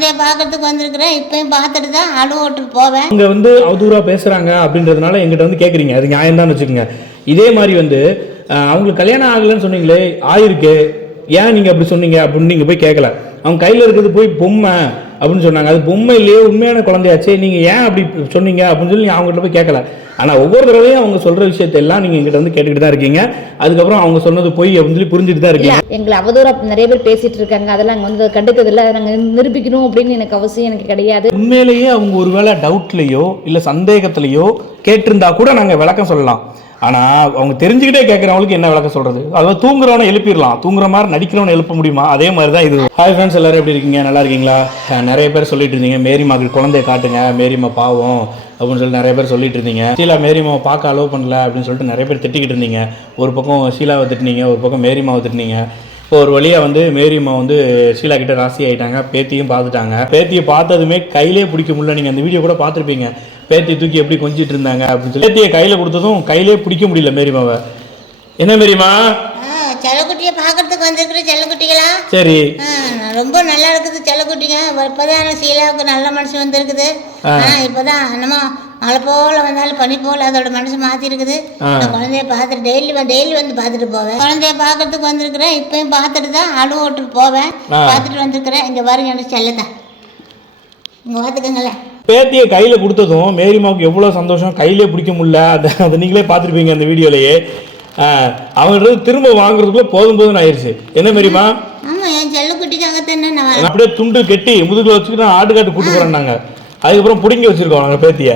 குழந்தைய பார்க்கறதுக்கு வந்திருக்கிறேன். இப்பயும் பார்த்துட்டு தான் அழுவ விட்டுட்டு போவேன். இங்க வந்து அவதூறாக பேசுகிறாங்க அப்படின்றதுனால எங்கிட்ட வந்து கேட்குறீங்க அது நியாயம் தான் வச்சுக்கோங்க. இதே மாதிரி வந்து அவங்களுக்கு கல்யாணம் ஆகலைன்னு சொன்னீங்களே ஆயிருக்கு. ஏன் நீங்கள் அப்படி சொன்னீங்க அப்படின்னு நீங்கள் போய் கேட்கல அவங்க கையில் இருக்கிறது போய் பொம்மை அப்படின்னு சொன்னாங்க. அது பொம்மை இல்லையே உண்மையான குழந்தையாச்சே நீங்கள் ஏன் அப்படி சொன்னீங்க அப்படின்னு சொல்லி அவங்ககிட்ட போய் கேட்கல ஆனால் ஒவ்வொரு தடவையும் அவங்க சொல்கிற விஷயத்தெல்லாம் நீங்கள் எங்கிட்ட வந்து கேட்டுக்கிட்டு தான் இருக்கீங்க. அதுக்கப்புறம் அவங்க சொன்னது பொய் அப்படின்னு சொல்லி புரிஞ்சுட்டு தான் இருக்கீங்க. எங்களை அவதூறா நிறைய பேர் பேசிட்டு இருக்காங்க. அதெல்லாம் நாங்கள் வந்து கண்டுக்கிறது இல்லை. அதை நாங்கள் நிரூபிக்கணும் அப்படின்னு எனக்கு அவசியம் எனக்கு கிடையாது. உண்மையிலேயே அவங்க ஒருவேளை டவுட்லேயோ இல்லை சந்தேகத்திலேயோ கேட்டிருந்தா கூட நாங்கள் விளக்கம் சொல்லலாம். ஆனால் அவங்க தெரிஞ்சுக்கிட்டே கேட்குறவங்களுக்கு என்ன விளக்கம் சொல்கிறது அதாவது தூங்குறவனை எழுப்பிடலாம். தூங்குற மாதிரி நடிக்கிறவனை எழுப்ப முடியுமா? அதே மாதிரி தான் இது. ஹாய் ஃப்ரெண்ட்ஸ் எல்லோரும் எப்படி இருக்கீங்க? நல்லா இருக்கீங்களா? நிறைய பேர் சொல்லிட்டு இருந்தீங்க மேரிமாக்கு குழந்தைய காட்டுங்க மேரிமா பாவம் அப்படின்னு சொல்லி நிறைய பேர் சொல்லிட்டு இருந்தீங்க. ஷீலா மேரிமாவை பார்க்க அலோவ் பண்ணல அப்படின்னு சொல்லிட்டு நிறைய பேர் திட்டிக்கிட்டு இருந்தீங்க. ஒரு பக்கம் ஷீலாவை திட்டினீங்க ஒரு பக்கம் மேரிமாவை திட்டினீங்க. இப்போ ஒரு வழியாக வந்து மேரியம்மா வந்து ஷீலா கிட்ட ராசி ஆயிட்டாங்க பேத்தியும் பார்த்துட்டாங்க. பேத்தியை பார்த்ததுமே கையிலே பிடிக்க முடியல. நீங்கள் அந்த வீடியோ கூட பார்த்துருப்பீங்க. பேத்தியை தூக்கி எப்படி கொஞ்சிட்டு இருந்தாங்க அப்படின்னு சொல்லி பேத்தியை கையில் கொடுத்ததும் கையிலே பிடிக்க முடியல மேரியம்மாவை என்ன மேரியம்மா ஆ, செல்லக்குட்டியை பார்க்கறதுக்கு வந்திருக்கிற செல்லக்குட்டிகளா? சரி. ரொம்ப நல்லா இருக்குது செல்லக்குட்டிங்க. இப்போதான் சீலாவுக்கு நல்ல மனசு வந்திருக்குது. இப்போதான் என்னமோ மழை போல வந்தாலும் பனி போல அதோட மனசு மாத்தி இருக்குது குழந்தைய பார்த்துட்டு டெய்லி டெய்லி வந்து பார்த்துட்டு போவேன். குழந்தைய பார்க்கறதுக்கு வந்திருக்கிறேன். இப்பயும் பார்த்துட்டு தான் அழுவ விட்டுட்டு போவேன். ஆ. பார்த்துட்டு வந்திருக்கிறேன். இங்க பாருங்க எனக்கு செல்லதான் இங்க பார்த்துக்கங்களேன். பேத்தியை கையில் கொடுத்ததும் மேரிமாவுக்கு எவ்வளோ சந்தோஷம்? கையிலே பிடிக்க முடியல. அதை அதை நீங்களே பார்த்துருப்பீங்க அந்த வீடியோலயே. அவங்கள்ட்ட திரும்ப வாங்குறதுக்குள்ள போதும் போதும்னு ஆயிடுச்சு என்ன மேரிமா? அப்படியே துண்டு கட்டி முதுகுல வச்சுக்கிட்டு ஆட்டுக்காட்டு கூட்டு போறேன் நாங்க அதுக்கப்புறம் பிடுங்கி வச்சிருக்கோம் நாங்கள் பேத்தியை.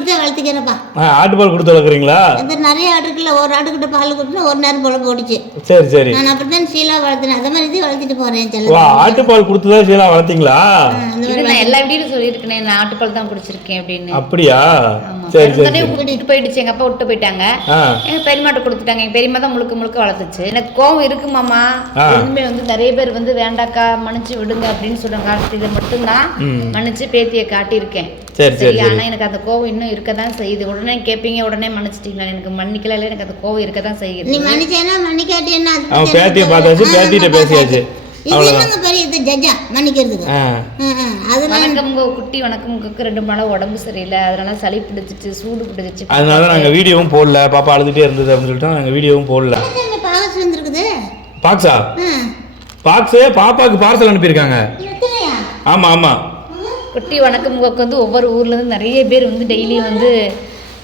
கொடுத்து வளர்த்திக்கிறேன்ப்பா ஆ, ஆட்டுப்பால் கொடுத்து வளர்க்குறீங்களா? இந்த நிறைய ஆடு இருக்குல்ல ஒரு ஆட்டுக்கிட்ட பால் கொடுத்து ஒரு நேரம் போல போட்டுச்சு. சரி சரி. நான் அப்படித்தான் சீலா வளர்த்தினேன் அதே மாதிரி தான் வளர்த்திட்டு போறேன் செல்லம். ஆட்டுப்பால் கொடுத்து தான் சீலா வளர்த்தீங்களா? நான் எல்லா வீடியோலும் சொல்லியிருக்கேன் நான் ஆட்டுப்பால் தான் குடிச்சிருக்கேன் அப்படின்னு. அப்படியா. சரி சரி தானே விட்டுட்டு போயிடுச்சு. எங்க அப்பா விட்டு போயிட்டாங்க. எங்க பெரியமாட்ட கொடுத்துட்டாங்க. எங்க பெரியம்மா தான் முழுக்க முழுக்க வளர்த்துச்சு. எனக்கு கோவம் இருக்கு மாமா. இனிமே வந்து நிறைய பேர் வந்து வேண்டாக்கா மன்னிச்சு விடுங்க அப்படின்னு சொல்றாங்க இதை மட்டும்தான். மன்னிச்சு பேத்தியை காட்டியிருக்கேன். சரி சரி. ஆனா எனக்கு அந்த கோவம் இன்னும் இருக்க தான் செய்யுது. உடனே கேட்பீங்க உடனே மன்னிச்சிட்டீங்களா? எனக்கு மன்னிக்கல இல்ல எனக்கு அந்த கோவம் இருக்க தான் நீ செய்யுது மன்னிச்சேனா மன்னிக்காட்டி என்ன? அவன் பத்தி பேத்தியை பார்த்தாச்சு. பேத்திட்ட பேசியாச்சு. குட்டி வணக்கம். உங்களுக்கு ரெண்டு நாள் உடம்பு சரியில்லை. அதனால சளி பிடிச்சிச்சு சூடு பிடிச்சிச்சு. அதனால நாங்கள் வீடியோவும் போடல. பாப்பா அழுதுகிட்டே இருந்தது அப்படின்னு சொல்லிட்டு நாங்கள் வீடியோவும் போடல. என்ன பாகஸ் வந்திருக்குது? பாக்ஸா? பாக்ஸு பாப்பாவுக்கு பார்சல் அனுப்பியிருக்காங்க. ஆமாம் ஆமாம் குட்டி வணக்கம் உங்களுக்கு வந்து ஒவ்வொரு ஊர்லேருந்து நிறைய பேர் வந்து டெய்லி வந்து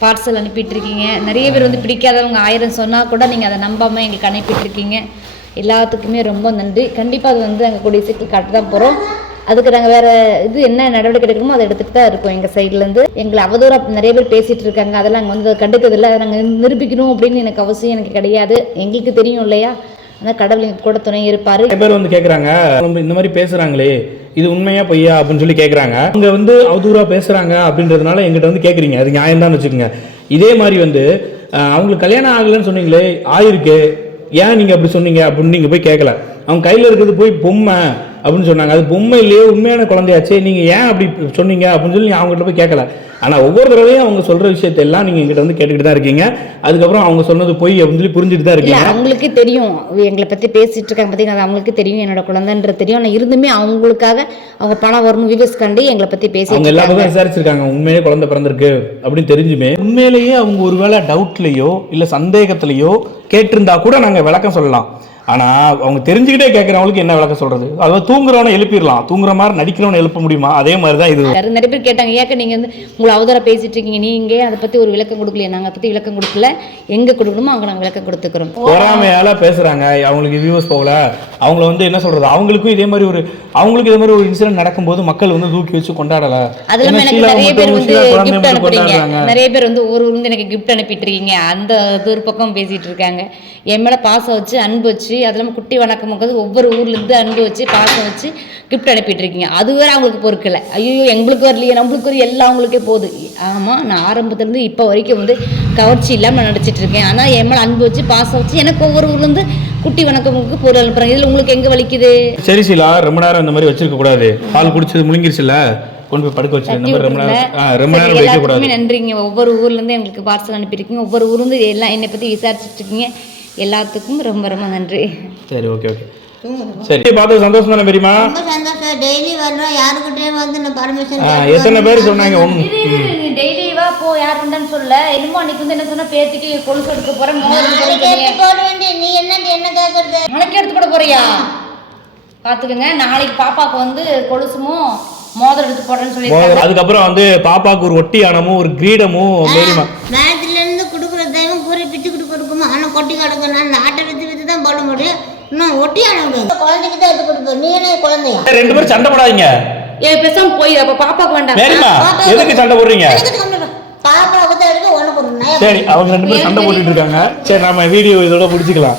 பார்சல் அனுப்பிட்டுருக்கீங்க. நிறைய பேர் வந்து பிடிக்காதவங்க ஆயிரம் சொன்னால் கூட நீங்கள் அதை நம்பாமல் எங்களுக்கு அனுப்பிட்டுருக்கீங்க. எல்லாத்துக்குமே ரொம்ப நன்றி. கண்டிப்பாக அது வந்து நாங்கள் கூடிய சீக்கிரம் காட்ட தான் போகிறோம் அதுக்கு நாங்கள் வேறு இது என்ன நடவடிக்கை எடுக்கணுமோ அதை எடுத்துகிட்டு தான் இருக்கோம் எங்கள் சைட்லேருந்து எங்களை அவதூறாக நிறைய பேர் பேசிகிட்டு இருக்காங்க. அதெல்லாம் நாங்கள் வந்து அதை இல்லை. அதை நாங்கள் நிரூபிக்கணும் அப்படின்னு எனக்கு அவசியம் எனக்கு கிடையாது. எங்களுக்கு தெரியும் இல்லையா? ஆனால் கடவுள் கூட துணை இருப்பார். பேர் வந்து கேட்குறாங்க இந்த மாதிரி பேசுகிறாங்களே இது உண்மையா பொய்யா அப்படின்னு சொல்லி கேட்குறாங்க அவங்க வந்து அவதூறாக பேசுகிறாங்க அப்படின்றதுனால எங்கிட்ட வந்து கேட்குறீங்க அது நியாயம் தான் வச்சுக்கோங்க. இதே மாதிரி வந்து அவங்களுக்கு கல்யாணம் ஆகலைன்னு சொன்னீங்களே ஆயிருக்கு. ஏன் நீங்கள் அப்படி சொன்னீங்க அப்படின்னு நீங்கள் போய் கேட்கல அவங்க கையில் இருக்கிறது போய் பொம்மை. அப்படின்னு சொன்னாங்க. அது பொம்மை இல்லையே உண்மையான குழந்தையாச்சே நீங்கள் ஏன் அப்படி சொன்னீங்க அப்படின்னு சொல்லி அவங்ககிட்ட போய் கேட்கல ஆனால் ஒவ்வொரு தடவையும் அவங்க சொல்கிற விஷயத்தெல்லாம் நீங்கள் எங்கிட்ட வந்து கேட்டுக்கிட்டு தான் இருக்கீங்க. அதுக்கப்புறம் அவங்க சொன்னது பொய் அப்படின்னு சொல்லி புரிஞ்சுட்டு தான் இருக்கீங்க. அவங்களுக்கே தெரியும். எங்களை பத்தி பேசிட்டு இருக்காங்க பார்த்தீங்கன்னா அது அவங்களுக்கு தெரியும். என்னோட குழந்தைன்றது தெரியும். ஆனால் இருந்துமே அவங்களுக்காக அவங்க பணம் வரணும் வியூவர்ஸ் கண்டு எங்களை பத்தி அவங்க பேசிட்டு எல்லா இருக்காங்க. பக்கம் விசாரிச்சிருக்காங்க. உண்மையிலே குழந்தை பிறந்திருக்கு அப்படின்னு தெரிஞ்சுமே. உண்மையிலேயே அவங்க ஒருவேளை டவுட்லயோ இல்ல சந்தேகத்திலேயோ கேட்டிருந்தா கூட நாங்க விளக்கம் சொல்லலாம். ஆனா அவங்க தெரிஞ்சுக்கிட்டே கேட்கறவங்களுக்கு என்ன விளக்கம் சொல்றது? அதாவது தூங்குறவனை எழுப்பிடலாம். தூங்குற மாதிரி நடிக்கிறவனை எழுப்ப முடியுமா? அதே மாதிரி தான் இது. நிறைய நிறைய பேர் கேட்டாங்க ஏக்க நீங்க வந்து உங்களை அவதார பேசிட்டு இருக்கீங்க. நீங்க அதை பத்தி ஒரு விளக்கம் கொடுக்கலையே. நாங்க அதை பத்தி விளக்கம் கொடுக்கல. எங்க கொடுக்கணுமோ அங்க நாங்க விளக்கம் கொடுத்துக்கிறோம். பொறாமையால பேசுறாங்க. அவங்களுக்கு வியூஸ் போகல. அவங்கள வந்து என்ன சொல்றது? அவங்களுக்கும் இதே மாதிரி ஒரு அவங்களுக்கு இதே மாதிரி ஒரு இன்சிடென்ட் நடக்கும்போது மக்கள் வந்து தூக்கி வச்சு கொண்டாடல. அது இல்லாம ஏன்னா எனக்கு நிறைய பேர் வந்து கிஃப்ட் அனுப்புறீங்க. நிறைய பேர் வந்து ஒவ்வொரு ஊர்ல எனக்கு கிஃப்ட் அனுப்பிட்டு இருக்கீங்க. அந்த இது ஒரு பக்கம் பேசிட்டு இருக்காங்க. என் மேல பாசம் வச்சு அன்பு வச்சு அது இல்லாம குட்டி வணக்கம் போது ஒவ்வொரு ஊர்ல இருந்து அன்பு வச்சு பாசம் வச்சு கிஃப்ட் அனுப்பிட்டு இருக்கீங்க அது வேற அவங்களுக்கு பொறுக்கல ஐயோ எங்களுக்கு வரலையே நம்மளுக்கு வரும் எல்லாம் அவங்களுக்கே போகுது. ஆமா நான் ஆரம்பத்துல இருந்து இப்போ வரைக்கும் வந்து கவர்ச்சி இல்லாம நான் நடிச்சிட்டு இருக்கேன். ஆனா என் மேல அன்பு வச்சு பாசம் வச்சு எனக்கு ஒவ்வொரு ஊர்ல இருந்து குட்டி வணக்கமுக்கு பொருள் அனுப்புறாங்க. இதுல உங்களுக்கு எங்க வலிக்குது? சரி ஷீலா ரொம்ப நேரம் இந்த மாதிரி வச்சிருக்க கூடாது. பால் குடிச்சது முழுங்கிருச்சுல கொண்டு போய் படுக்க வச்சு ரொம்ப நேரம் ஆ, ரொம்ப நேரம் வைக்க கூடாது. எல்லாத்துக்குமே நன்றிங்க. ஒவ்வொரு ஊர்ல இருந்து எங்களுக்கு பார்சல் அனுப்பியிருக்கீங்க. ஒவ்வொரு ஊர்ல இருந்து எல்லாம் என்னை பத்தி விசாரிச்சுட்டு இருக்கீங்க. எல்லாத்துக்கும் ரொம்ப ரொம்ப நன்றி. சரி ஓகே ஓகே சரி பார்த்து சந்தோஷம் தானே பெரியமா ரொம்ப சந்தோஷம். டெய்லி வர்றோம் யாருக்கிட்டேயும் வந்து நான் பர்மிஷன் ஆ, எத்தனை பேர் சொன்னாங்க? ஒன்று நீ டெய்லி வா போ யார் வந்தான்னு சொல்ல என்னமோ அன்னைக்கு வந்து என்ன சொன்னா பேத்திக்கு கொலுசு எடுக்க போறேன் நாளைக்கு எடுத்து போட வேண்டிய நீ என்ன என்ன கேட்கறது நாளைக்கு எடுத்து போட போறியா? பாத்துக்கங்க நாளைக்கு பாப்பாக்கு வந்து கொலுசுமும் மோதிரம் எடுத்து போடுறேன்னு சொல்லியிருக்காங்க. அதுக்கப்புறம் வந்து பாப்பாவுக்கு ஒரு ஒட்டியானமும் ஒரு கிரீடமும் பெரியமா கொட்டி கிடக்கும் நான் ஆட்டை வித்து வித்து தான் போட முடியும் இன்னும் ஒட்டி அனுப்பு குழந்தைக்கு தான் எடுத்து கொடுப்போம் நீ என்ன குழந்தையா ரெண்டு பேரும் சண்டை போடாதீங்க. ஏ பேசாம போய் அப்ப பாப்பாக்கு வேண்டாம். எதுக்கு சண்டை போடுறீங்க. பாப்பாவுக்கு தான் உனக்கு ஒரு நயம் சரி அவங்க ரெண்டு பேரும் சண்டை போட்டுட்டு இருக்காங்க. சரி நம்ம வீடியோ இதோட முடிச்சுக்கலாம்.